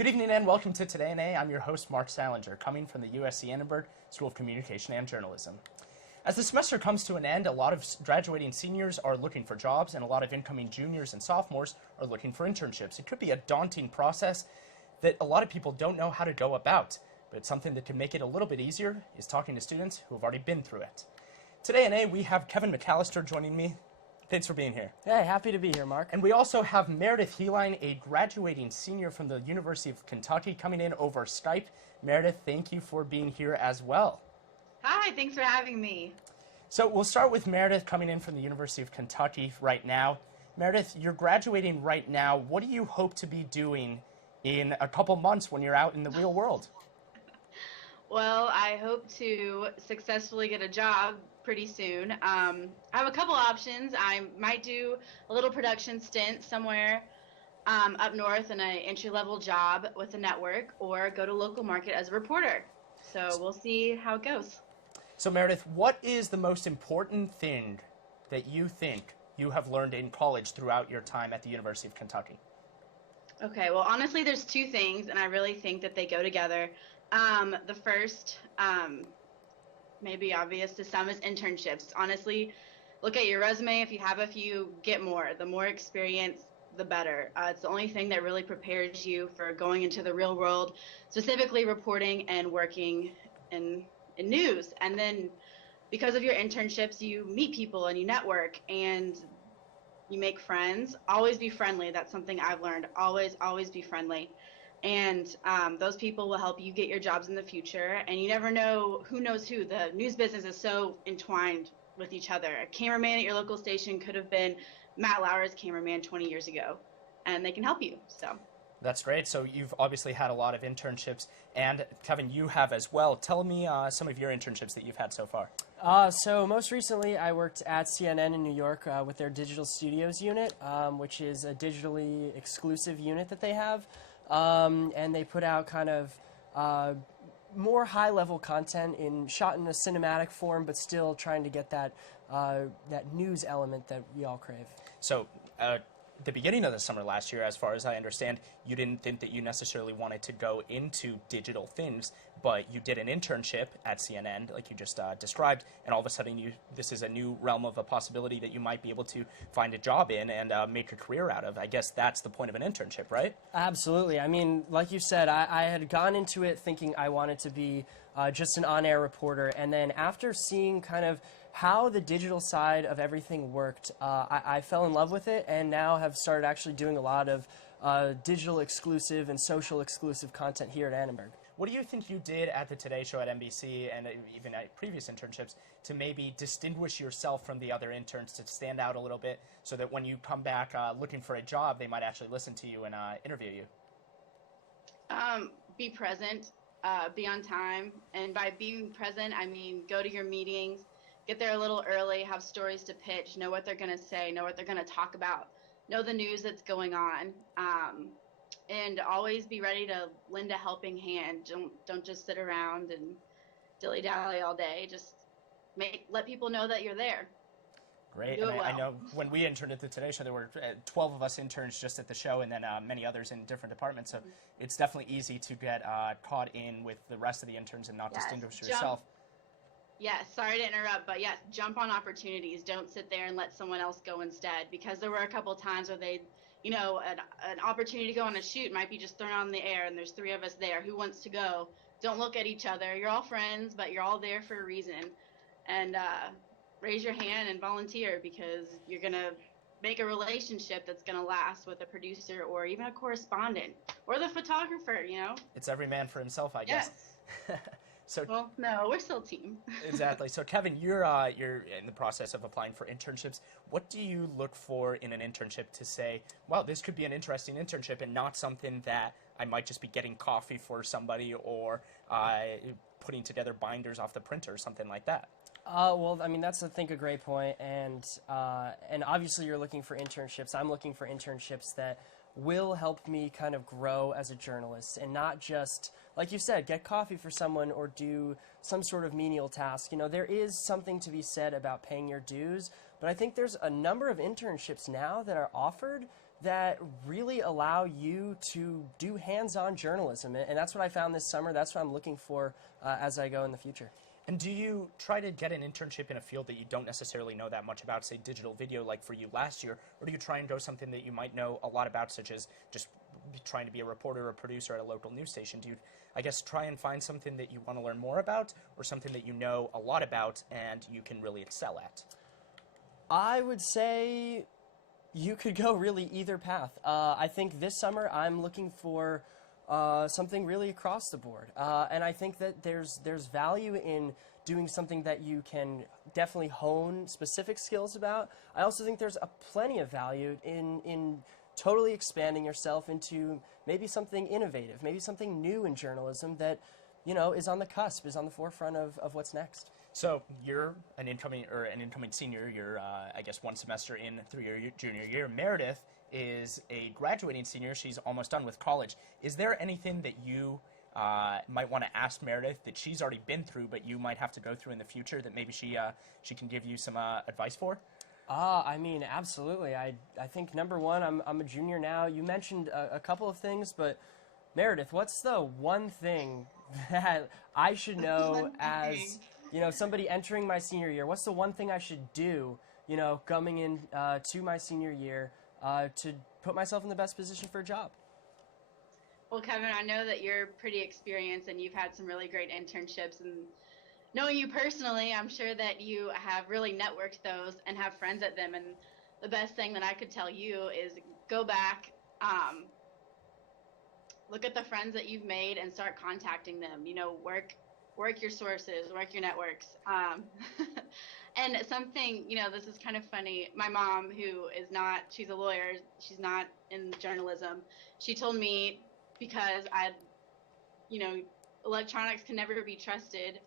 Good evening and welcome to Today in A. I'm your host, Marc Sallinger, coming from the USC Annenberg School of Communication and Journalism. As the semester comes to an end, a lot of graduating seniors are looking for jobs, and a lot of incoming juniors and sophomores are looking for internships. It could be a daunting process that a lot of people don't know how to go about, but something that can make it a little bit easier is talking to students who have already been through it. Today in A, we have Kevin McAllister joining me. Thanks for being here. Hey, happy to be here, Mark. And we also have Meredith Helline, a graduating senior from the University of Kentucky, coming in over Skype. Meredith, thank you for being here as well. Hi, thanks for having me. So we'll start with Meredith coming in from the University of Kentucky right now. Meredith, you're graduating right now. What do you hope to be doing in a couple months when you're out in the real world? Well, I hope to successfully get a job pretty soon. I have a couple options. I might do a little production stint somewhere up north in an entry-level job with a network, or go to local market as a reporter. So we'll see how it goes. So Meredith, what is the most important thing that you think you have learned in college throughout your time at the University of Kentucky? Okay, well, honestly, there's two things, and I really think that they go together. The first, maybe obvious to some, is internships. Honestly, look at your resume. If you have a few, get more. The more experience, the better. It's the only thing that really prepares you for going into the real world, specifically reporting and working in news. And then because of your internships, you meet people and you network and you make friends. Always be friendly. That's something I've learned. Always be friendly. And those people will help you get your jobs in the future. And you never know who knows who. The news business is so entwined with each other. A cameraman at your local station could have been Matt Lauer's cameraman 20 years ago, and they can help you. So that's great. So you've obviously had a lot of internships, and Kevin, you have as well. Tell me some of your internships that you've had so far. So most recently, I worked at CNN in New York with their digital studios unit, which is a digitally exclusive unit that they have. And they put out kind of more high-level content shot in a cinematic form, but still trying to get that news element that we all crave. So the beginning of the summer last year, as far as I understand, you didn't think that you necessarily wanted to go into digital things, but you did an internship at CNN, like you just described, and all of a sudden this is a new realm of a possibility that you might be able to find a job in and make a career out of. I guess that's the point of an internship, right? Absolutely. I mean, like you said, I had gone into it thinking I wanted to be just an on-air reporter, and then after seeing kind of how the digital side of everything worked, I fell in love with it, and now have started actually doing a lot of digital exclusive and social exclusive content here at Annenberg. What do you think you did at the Today Show at NBC and even at previous internships to maybe distinguish yourself from the other interns, to stand out a little bit, so that when you come back looking for a job, they might actually listen to you and interview you? Be present, be on time, and by being present, I mean go to your meetings, get there a little early, have stories to pitch, know what they're going to say, know what they're going to talk about, know the news that's going on, and always be ready to lend a helping hand. Don't just sit around and dilly-dally all day. Just let people know that you're there. Great. Do it well. I know when we interned at the Today Show, there were 12 of us interns just at the show, and then many others in different departments. So it's definitely easy to get caught in with the rest of the interns and not distinguish yourself. Yes, sorry to interrupt, but yes, jump on opportunities. Don't sit there and let someone else go instead, because there were a couple times where an opportunity to go on a shoot might be just thrown on the air, and there's 3 of us there. Who wants to go? Don't look at each other. You're all friends, but you're all there for a reason. And raise your hand and volunteer, because you're going to make a relationship that's going to last with a producer or even a correspondent or the photographer, It's every man for himself, I guess. Yes. So, well, no, we're still a team. Exactly. So, Kevin, you're in the process of applying for internships. What do you look for in an internship to say, well, this could be an interesting internship and not something that I might just be getting coffee for somebody or putting together binders off the printer or something like that? Well, I mean, that's, I think, a great point. And obviously you're looking for internships. I'm looking for internships that will help me kind of grow as a journalist, and not just, like you said, get coffee for someone or do some sort of menial task. There is something to be said about paying your dues, but I think there's a number of internships now that are offered that really allow you to do hands-on journalism. And that's what I found this summer. That's what I'm looking for as I go in the future. And do you try to get an internship in a field that you don't necessarily know that much about, say digital video like for you last year, or do you try and go something that you might know a lot about, such as just trying to be a reporter or producer at a local news station? Do you, I guess, try and find something that you want to learn more about, or something that you know a lot about and you can really excel at? I would say you could go really either path. I think this summer I'm looking for something really across the board. And I think that there's value in doing something that you can definitely hone specific skills about. I also think there's plenty of value in totally expanding yourself into maybe something innovative, maybe something new in journalism that, you know, is on the cusp, is on the forefront of what's next. So you're an incoming senior. You're, I guess, one semester in through your junior year. Meredith is a graduating senior. She's almost done with college. Is there anything that you might want to ask Meredith that she's already been through, but you might have to go through in the future that maybe she can give you some advice for? I mean, absolutely. I think number one, I'm a junior now. You mentioned a couple of things, but Meredith, what's the one thing that I should know as, you know, somebody entering my senior year? What's the one thing I should do, you know, coming in to my senior year to put myself in the best position for a job? Well, Kevin, I know that you're pretty experienced and you've had some really great internships, and knowing you personally, I'm sure that you have really networked those and have friends at them. And the best thing that I could tell you is go back, look at the friends that you've made and start contacting them. You know, work your sources, work your networks. And something, you know, this is kind of funny. My mom, she's a lawyer, she's not in journalism. She told me, because electronics can never be trusted,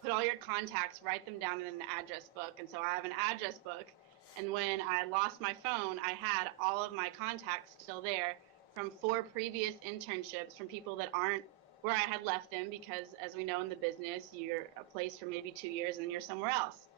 put all your contacts, write them down in an address book. And so I have an address book. And when I lost my phone, I had all of my contacts still there from 4 previous internships from people that aren't where I had left them, because as we know in the business, you're a place for maybe 2 years and you're somewhere else.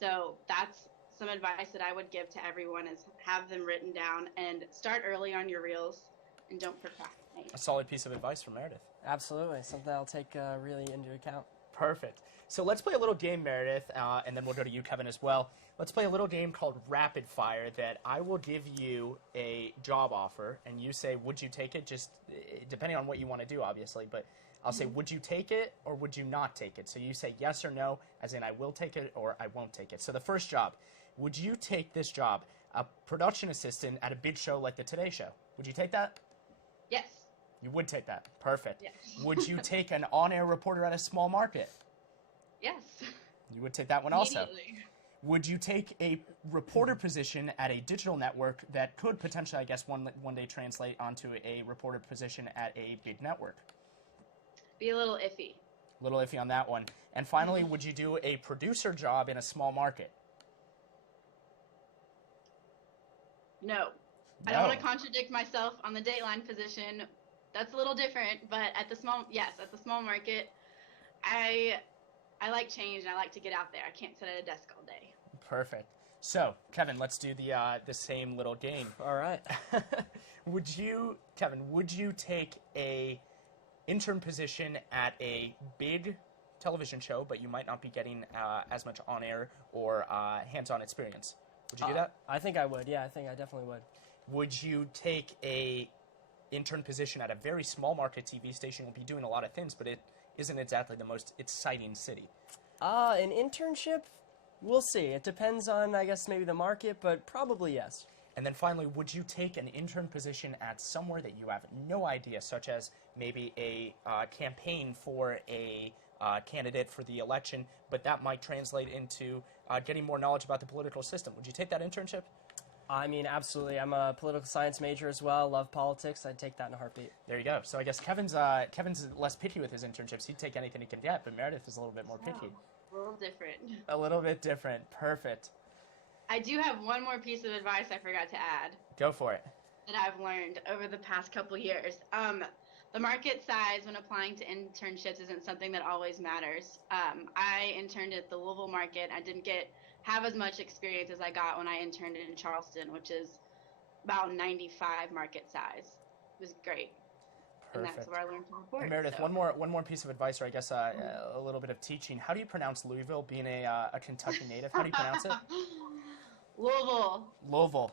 So that's some advice that I would give to everyone, is have them written down and start early on your reels and don't procrastinate. A solid piece of advice from Meredith. Absolutely. Something I'll take really into account. Perfect. So let's play a little game, Meredith, and then we'll go to you, Kevin, as well. Let's play a little game called Rapid Fire that I will give you a job offer, and you say, would you take it? Just depending on what you want to do, obviously, but I'll say, would you take it or would you not take it? So you say yes or no, as in I will take it or I won't take it. So the first job, would you take this job, a production assistant at a big show like the Today Show? Would you take that? Yes. You would take that. Perfect. Yes. Would you take an on-air reporter at a small market? Yes. You would take that one also. Immediately. Would you take a reporter position at a digital network that could potentially, I guess, one day translate onto a reporter position at a big network? Be a little iffy. A little iffy on that one. And finally, would you do a producer job in a small market? No. I don't want to contradict myself on the Dateline position. That's a little different, but at the small market, I like change and I like to get out there. I can't sit at a desk all day. Perfect. So, Kevin, let's do the same little game. All right. Kevin, would you take a intern position at a big television show, but you might not be getting as much on-air or hands-on experience? Would you do that? I think I would. Yeah, I think I definitely would. Would you take a intern position at a very small market TV station? You'll be doing a lot of things, but it isn't exactly the most exciting city. An internship? We'll see. It depends on, I guess, maybe the market, but probably yes. And then finally, would you take an intern position at somewhere that you have no idea, such as maybe a campaign for a candidate for the election, but that might translate into getting more knowledge about the political system? Would you take that internship? I mean, absolutely. I'm a political science major as well. Love politics. I'd take that in a heartbeat. There you go. So I guess Kevin's less picky with his internships. He'd take anything he can get, but Meredith is a little bit more picky. A little different. A little bit different. Perfect. I do have one more piece of advice I forgot to add. Go for it. That I've learned over the past couple years. The market size when applying to internships isn't something that always matters. I interned at the Louisville market. I didn't have as much experience as I got when I interned in Charleston, which is about 95 market size. It was great. And that's Perfect. where I learned to report. And Meredith, so. one more piece of advice, or I guess a little bit of teaching. How do you pronounce Louisville? Being a Kentucky native, how do you pronounce it? Louisville. Louisville.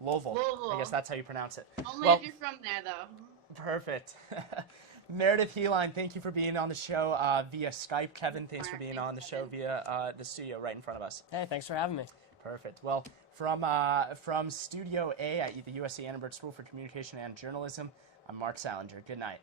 Louisville. I guess that's how you pronounce it. Only if you're from there, though. Perfect. Meredith, Helline, thank you for being on the show via Skype. Kevin, thanks for being on the show via the studio right in front of us. Hey, thanks for having me. Perfect. Well, from Studio A at the USC Annenberg School for Communication and Journalism, I'm Marc Sallinger. Good night.